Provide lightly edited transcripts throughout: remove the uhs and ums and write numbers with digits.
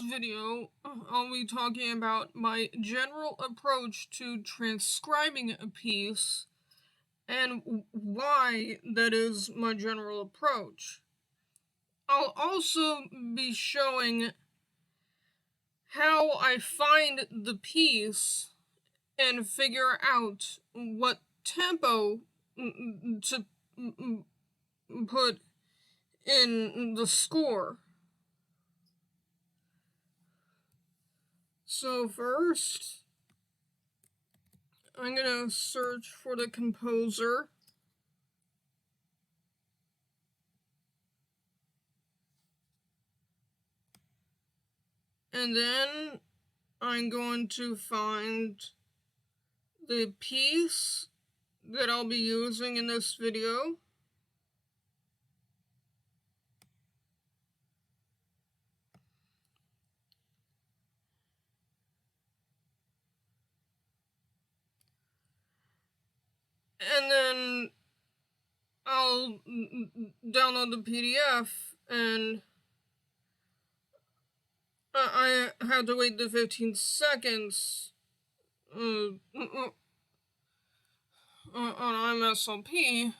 this video, I'll be talking about my general approach to transcribing a piece and why that is my general approach. I'll also be showing how I find the piece and figure out what tempo to put in the score. So first, I'm gonna search for the composer. And then I'm going to find the piece that I'll be using in this video. And then I'll download the PDF, and I had to wait the 15 seconds on MSLP.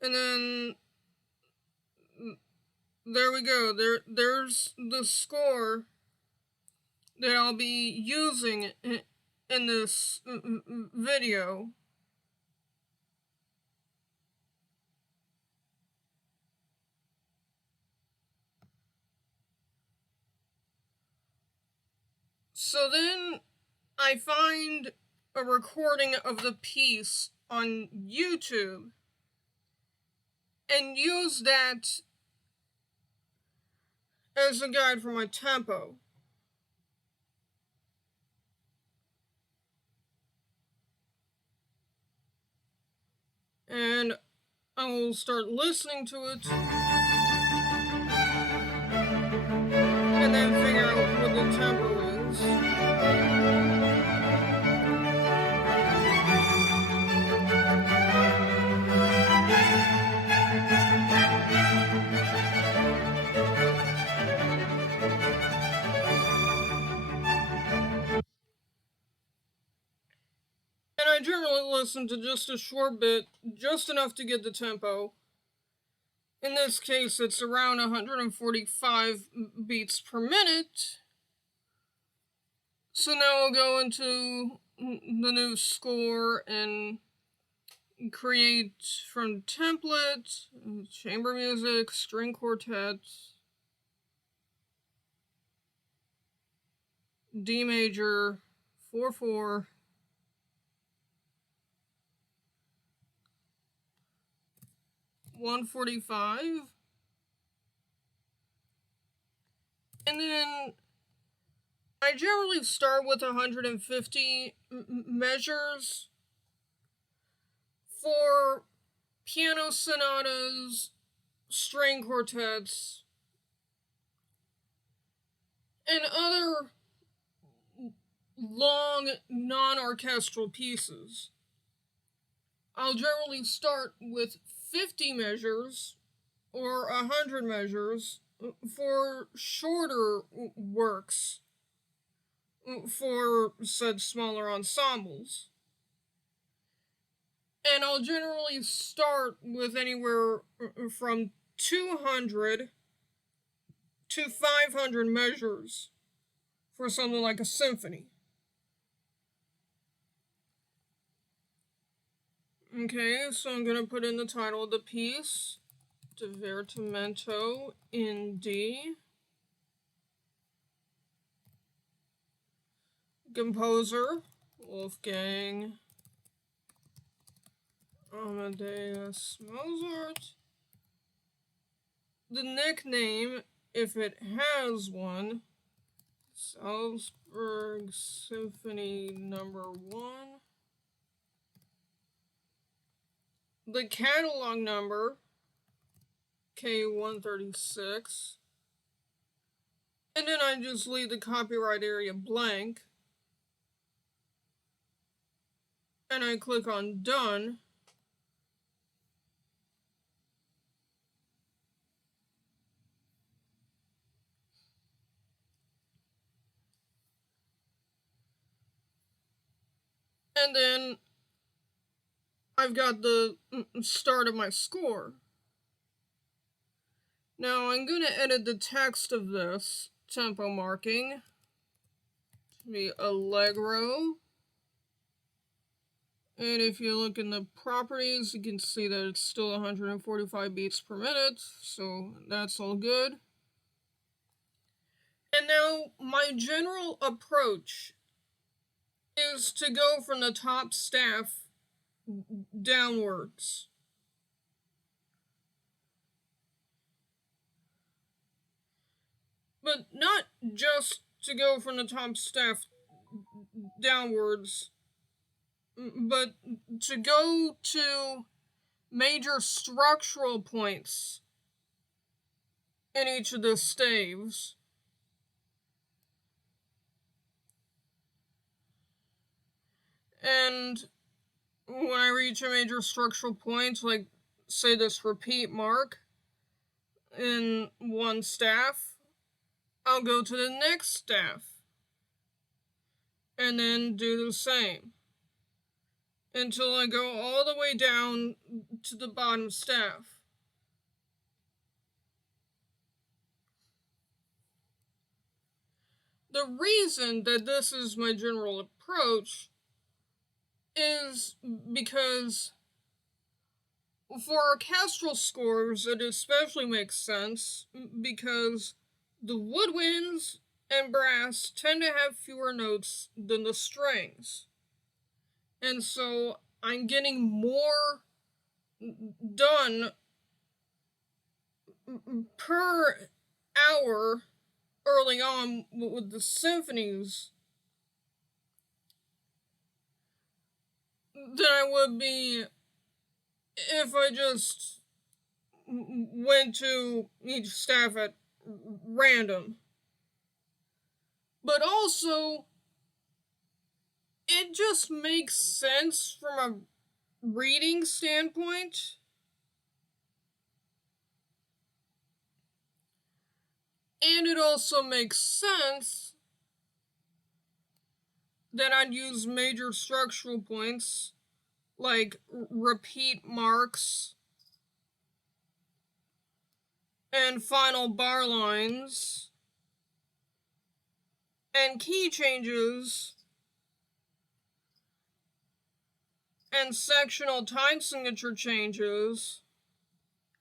And then there we go. There's the score that I'll be using in this video. So then I find a recording of the piece on YouTube and use that as a guide for my tempo. And I will start listening to it and then figure out what the tempo is. And I generally listen to just a short bit, just enough to get the tempo. In this case, it's around 145 beats per minute. So now I'll go into the new score and create from template, chamber music, string quartet, D major, 4/4, (145), and then I generally start with 150 measures for piano sonatas, string quartets, and other long non-orchestral pieces. I'll generally start with 50 measures or 100 measures for shorter works for said smaller ensembles. And I'll generally start with anywhere from 200 to 500 measures for something like a symphony. Okay, so I'm going to put in the title of the piece, Divertimento in D. Composer, Wolfgang Amadeus Mozart. The nickname, if it has one, Salzburg Symphony Number 1. The catalog number, K136. And then I just leave the copyright area blank. And I click on Done. And then I've got the start of my score. Now I'm going to edit the text of this tempo marking to be Allegro. And if you look in the properties, you can see that it's still 145 beats per minute, so that's all good. And now my general approach is to go from the top staff downwards. But not just to go from the top staff downwards, but to go to major structural points in each of the staves. And when I reach a major structural point, like say this repeat mark in one staff, I'll go to the next staff and then do the same until I go all the way down to the bottom staff. The reason that this is my general approach is because for orchestral scores, it especially makes sense because the woodwinds and brass tend to have fewer notes than the strings. And so I'm getting more done per hour early on with the symphonies than I would be if I just went to each staff at random. But also, it just makes sense from a reading standpoint. And it also makes sense that I'd use major structural points like repeat marks and final bar lines and key changes and sectional time signature changes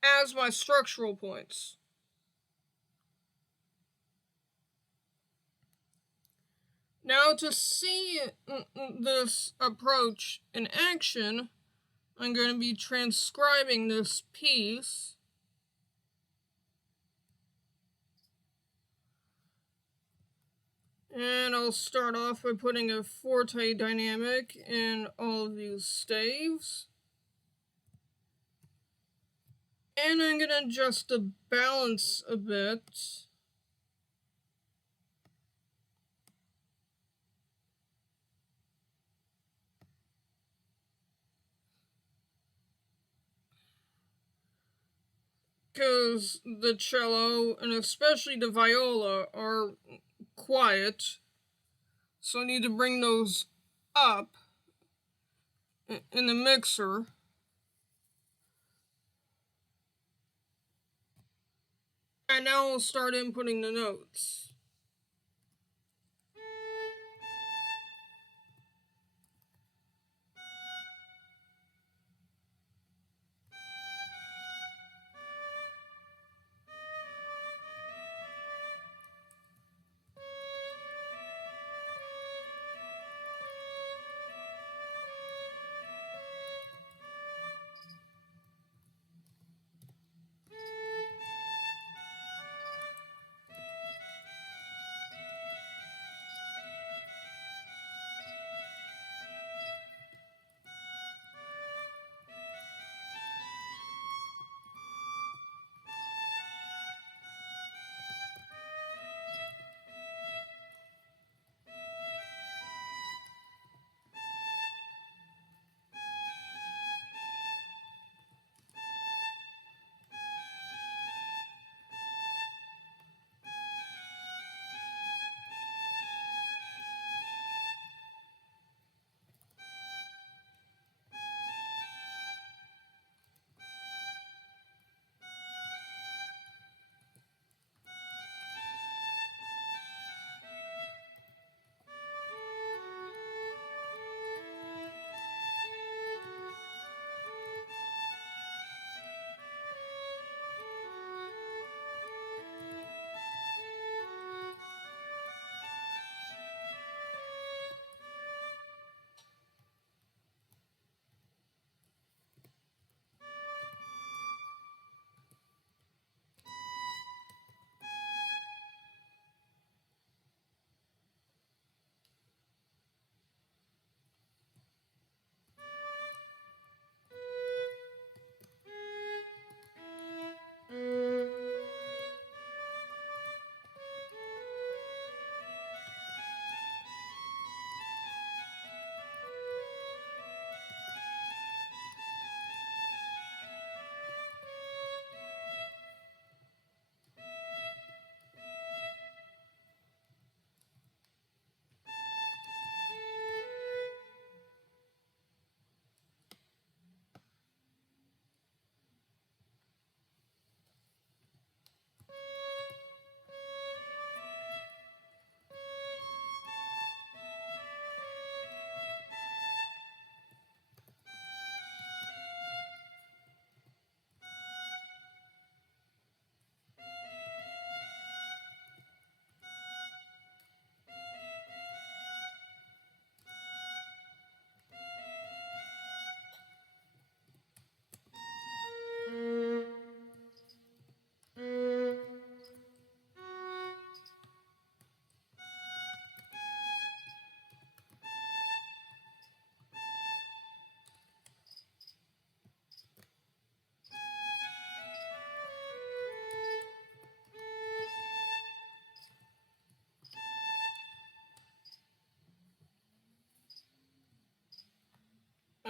as my structural points. Now, to see this approach in action, I'm going to be transcribing this piece. And I'll start off by putting a forte dynamic in all of these staves. And I'm going to adjust the balance a bit. Because the cello, and especially the viola, are quiet. So I need to bring those up in the mixer. And now we'll start inputting the notes.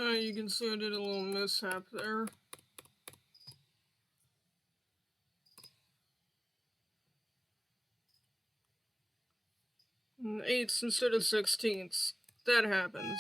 You can see I did a little mishap there. 8ths instead of 16ths. That happens.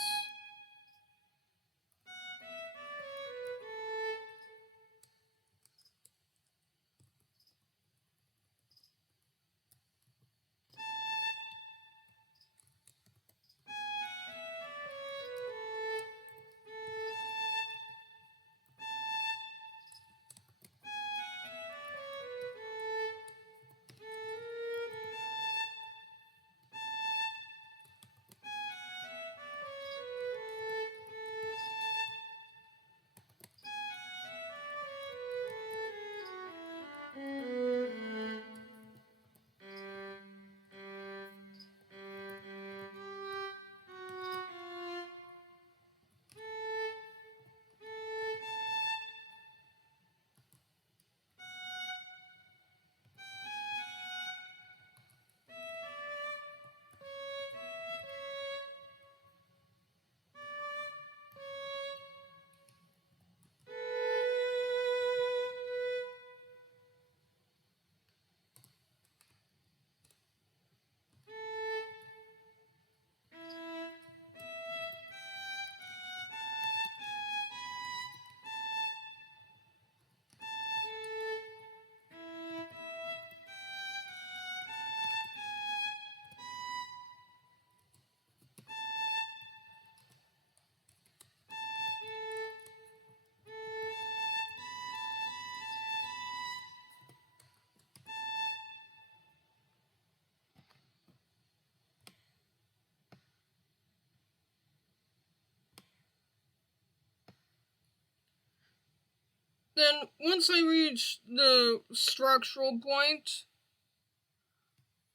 Then, once I reach the structural point,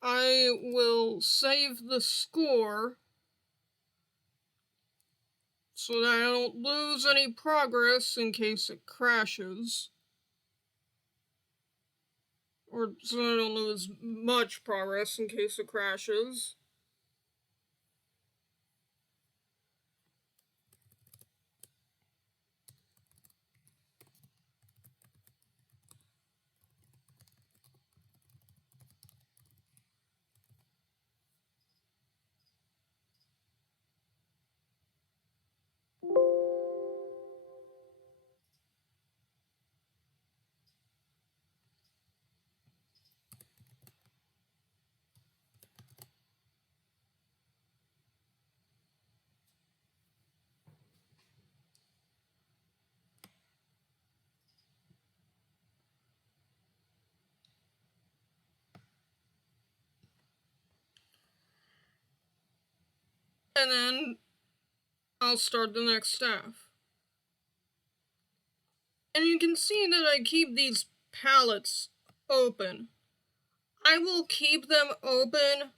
I will save the score so that I don't lose any progress in case it crashes. Or so I don't lose much progress in case it crashes. And then I'll start the next staff. And you can see that I keep these palettes open. I will keep them open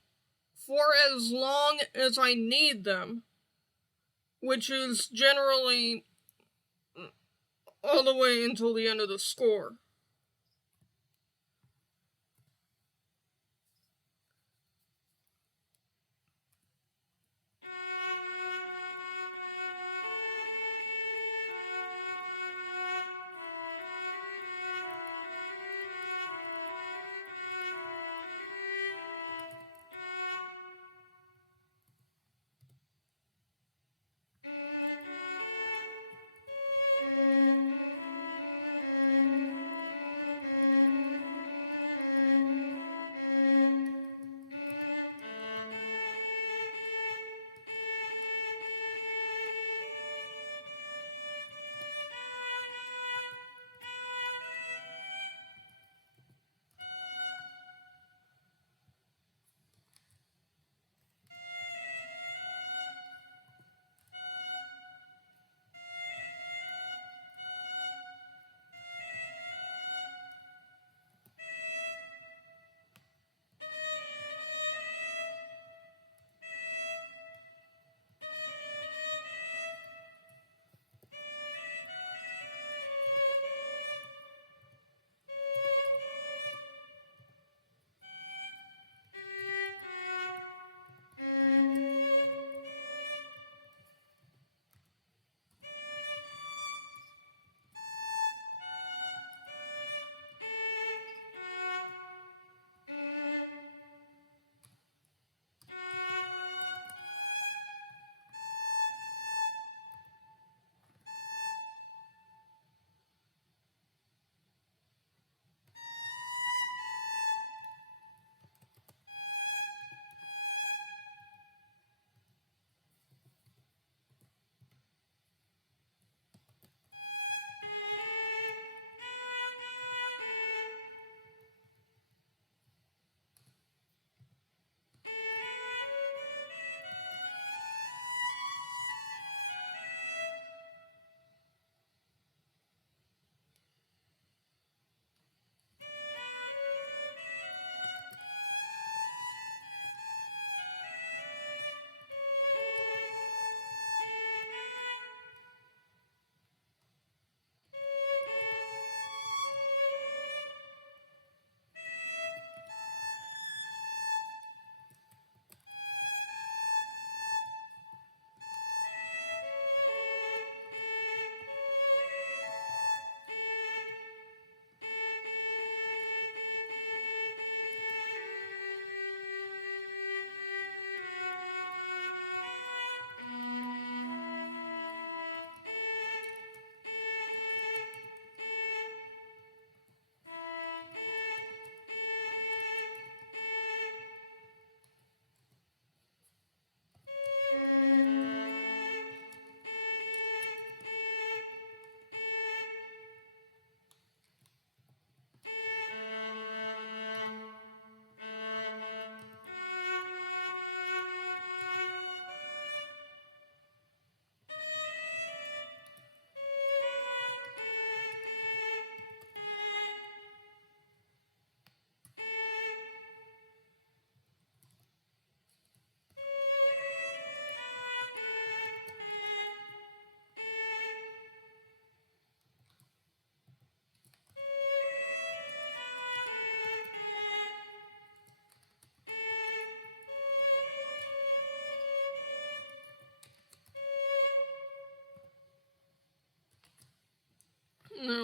for as long as I need them, which is generally all the way until the end of the score.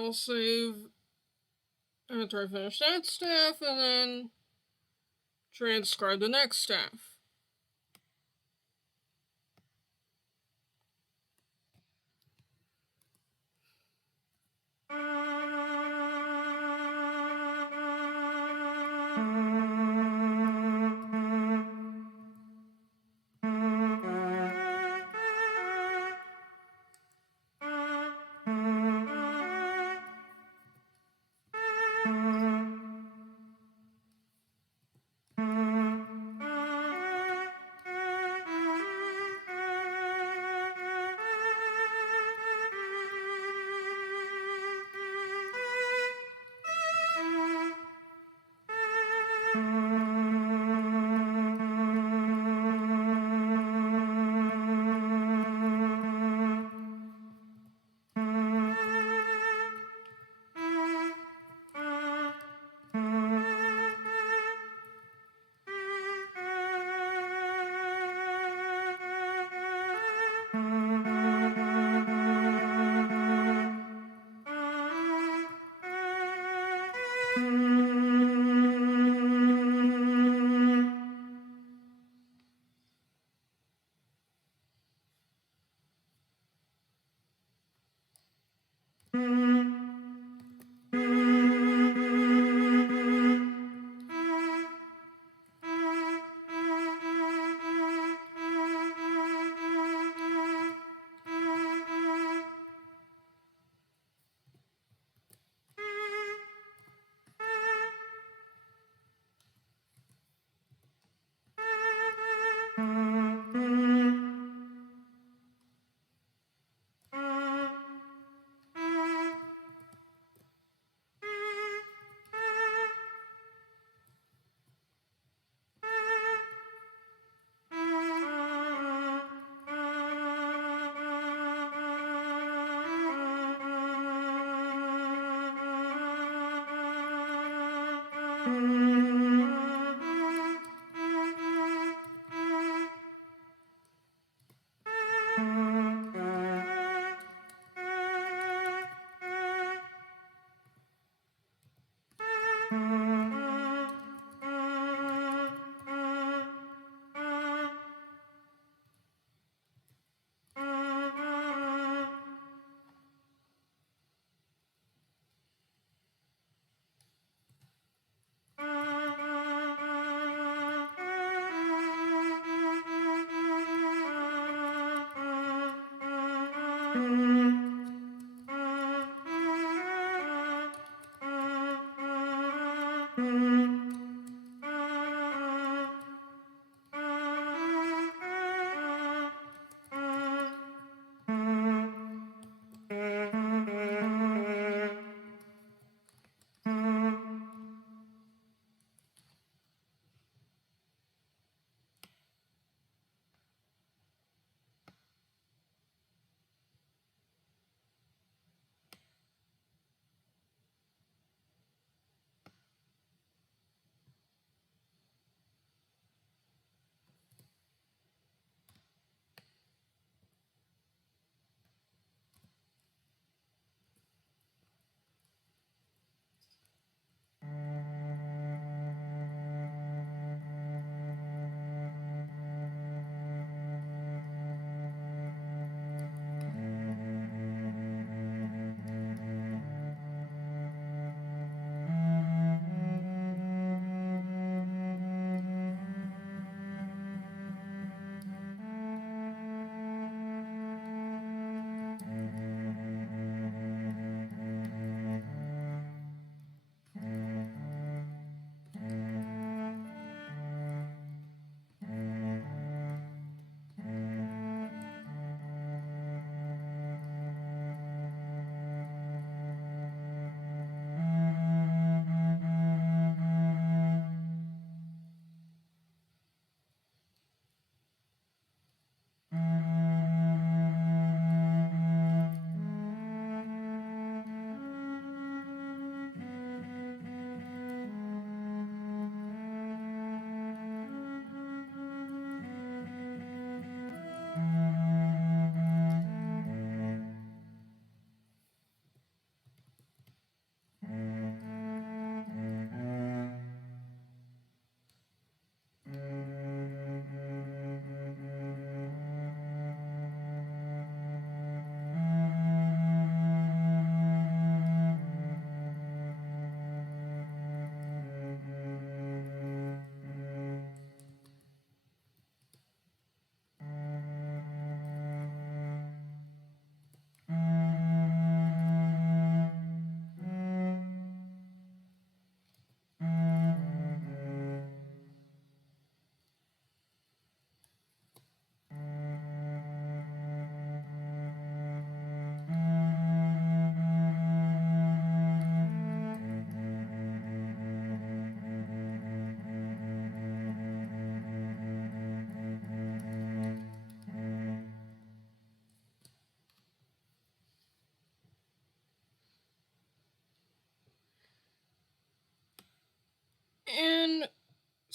I'll save after I finish that staff, and then transcribe the next staff.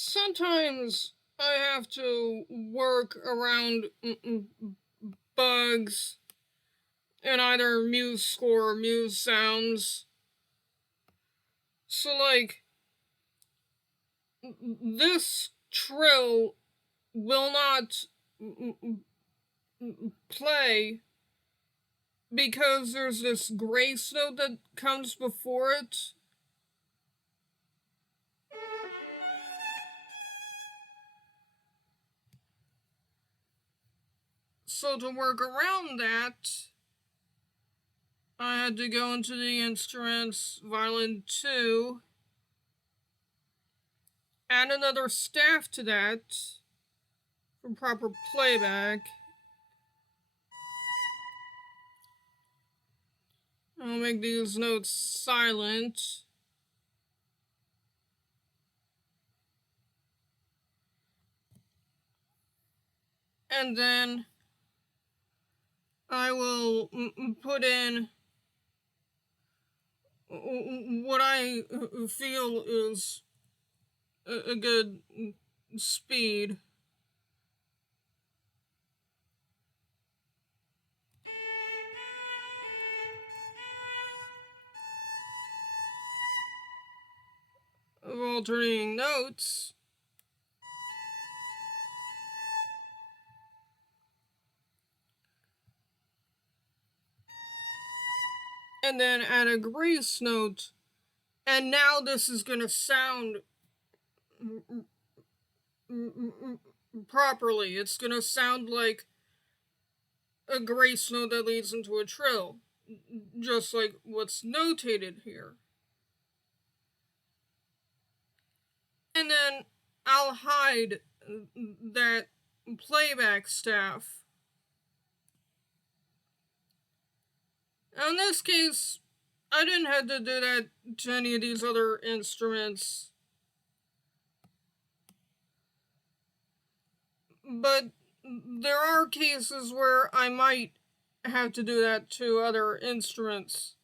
sometimes I have to work around bugs in either Muse score or Muse sounds. So, like, this trill will not play because there's this grace note that comes before it. So to work around that, I had to go into the instruments, violin 2, add another staff to that for proper playback. I'll make these notes silent. And then I will put in what I feel is a good speed. Of alternating notes. And then add a grace note. And now this is going to sound properly. It's going to sound like a grace note that leads into a trill, just like what's notated here. And then I'll hide that playback staff. Now in this case, I didn't have to do that to any of these other instruments. But there are cases where I might have to do that to other instruments.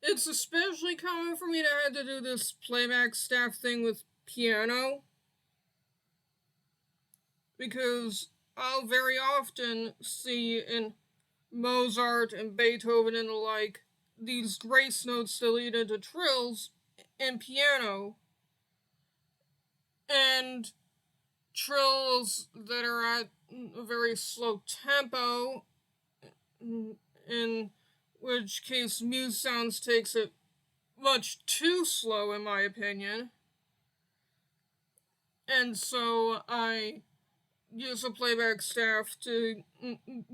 It's especially common for me to have to do this playback staff thing with piano, because I'll very often see in Mozart and Beethoven and the like these grace notes that lead into trills in piano, and trills that are at a very slow tempo, in which case Muse Sounds takes it much too slow in my opinion. And so I use a playback staff to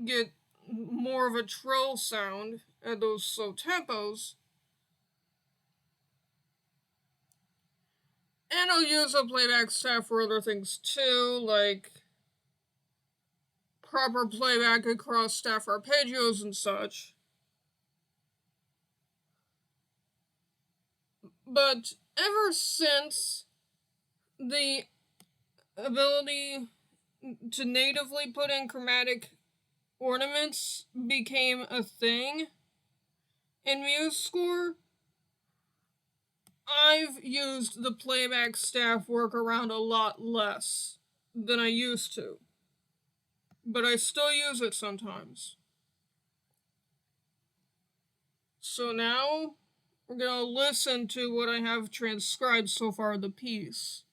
get more of a trill sound at those slow tempos. And I'll use a playback staff for other things too, like proper playback across staff arpeggios and such. But ever since the ability to natively put in chromatic ornaments became a thing in MuseScore, I've used the playback staff workaround a lot less than I used to. But I still use it sometimes. So now we're going to listen to what I have transcribed so far of the piece.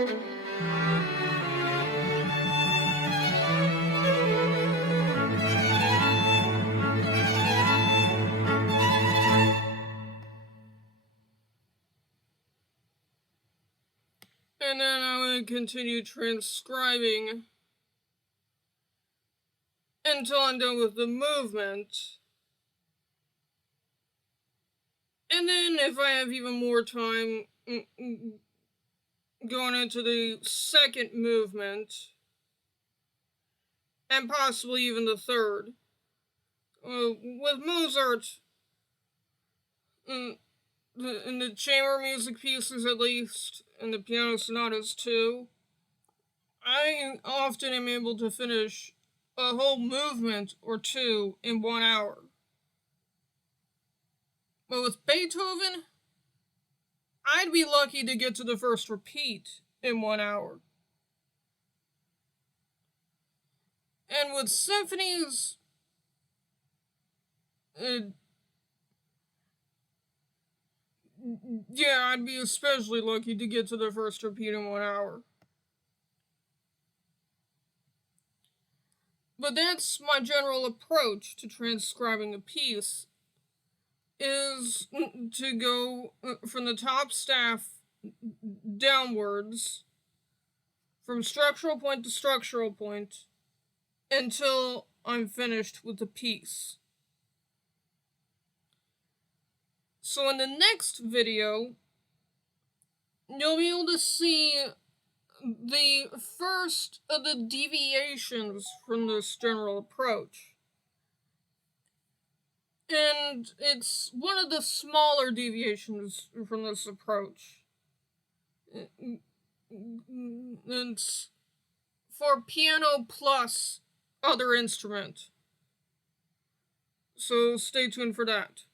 And then I would continue transcribing until I'm done with the movement. And then if I have even more time, going into the second movement, and possibly even the third. With Mozart, in the chamber music pieces at least, and the piano sonatas too, I often am able to finish a whole movement or two in 1 hour. But with Beethoven, I'd be lucky to get to the first repeat in 1 hour. And with symphonies, yeah, I'd be especially lucky to get to the first repeat in 1 hour. But that's my general approach to transcribing a piece, is to go from the top staff downwards, from structural point to structural point, until I'm finished with the piece. So in the next video, you'll be able to see the first of the deviations from this general approach. And it's one of the smaller deviations from this approach. It's for piano plus other instrument. So stay tuned for that.